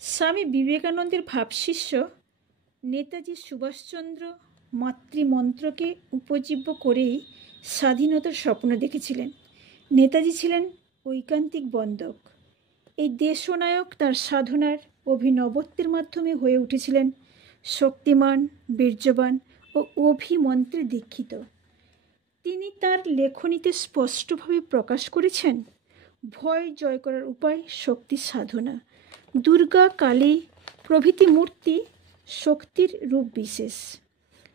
স্বামী বিবেকানন্দের ভাবশিষ্য নেতাজি সুভাষচন্দ্র মাতৃমন্ত্রকে উপজীব্য করেই স্বাধীনতার স্বপ্ন দেখেছিলেন। নেতাজি ছিলেন ঐকান্তিক বন্দক। এই দেশনায়ক তার সাধনার অভিনবত্বের মাধ্যমে হয়ে উঠেছিলেন শক্তিমান, বীর্যবান ও অভিমন্ত্রে দীক্ষিত। তিনি তার লেখনীতে স্পষ্টভাবে প্রকাশ করেছেন, ভয় জয় করার উপায় শক্তি সাধনা। দুর্গা, কালী প্রভৃতি মূর্তি শক্তির রূপ বিশেষ।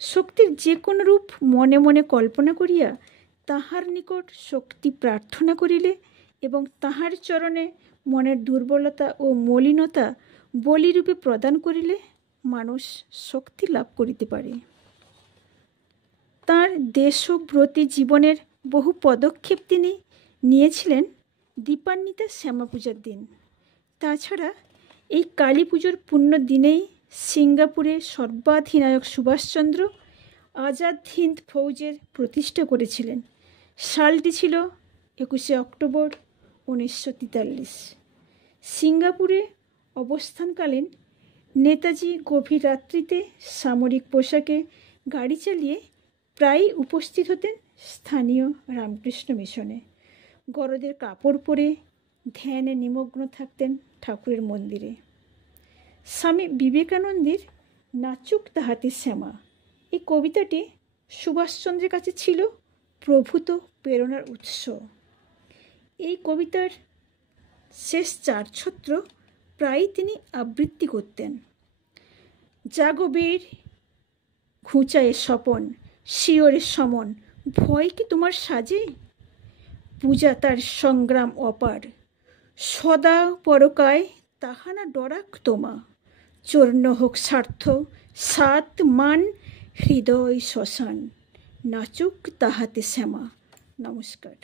শক্তির যে কোনো রূপ মনে মনে কল্পনা করিয়া তাহার নিকট শক্তি প্রার্থনা করিলে এবং তাহার চরণে মনের দুর্বলতা ও মলিনতা বলিরূপে প্রদান করিলে মানুষ শক্তি লাভ করিতে পারে। তাঁর দেশব্রতী জীবনের বহু পদক্ষেপ তিনি নিয়েছিলেন দীপান্বিতা শ্যামা পূজার দিন। তাছাড়া এই কালী পুজোর পুণ্য দিনেই সিঙ্গাপুরে সর্বাধিনায়ক সুভাষচন্দ্র আজাদ হিন্দ ফৌজের প্রতিষ্ঠা করেছিলেন। সালটি ছিল 21শে অক্টোবর 1943। সিঙ্গাপুরে অবস্থানকালীন নেতাজি গভীর রাত্রিতে সামরিক পোশাকে গাড়ি চালিয়ে প্রায়ই উপস্থিত হতেন স্থানীয় রামকৃষ্ণ মিশনে। গরদের কাপড় পরে ধ্যানে নিমগ্ন থাকতেন ঠাকুরের মন্দিরে। স্বামী বিবেকানন্দের নাচুক তাহাতে শ্যামা এই কবিতাটি সুভাষচন্দ্রের কাছে ছিল প্রভূত প্রেরণার উৎস। এই কবিতার শেষ 4 ছত্র প্রায়ই তিনি আবৃত্তি করতেন। জাগো বীর, ঘুঁচায়ে স্বপন, শিয়রে সমন, ভয় কি তোমার সাজে? পূজা তার সংগ্রাম অপার, সদা পরকায় তাহা না ডরাক তোমা। চূর্ণ হোক স্বার্থ, সাত মান, হৃদয় শ্মশান, নাচুক তাহাতে শ্যামা। নমস্কার।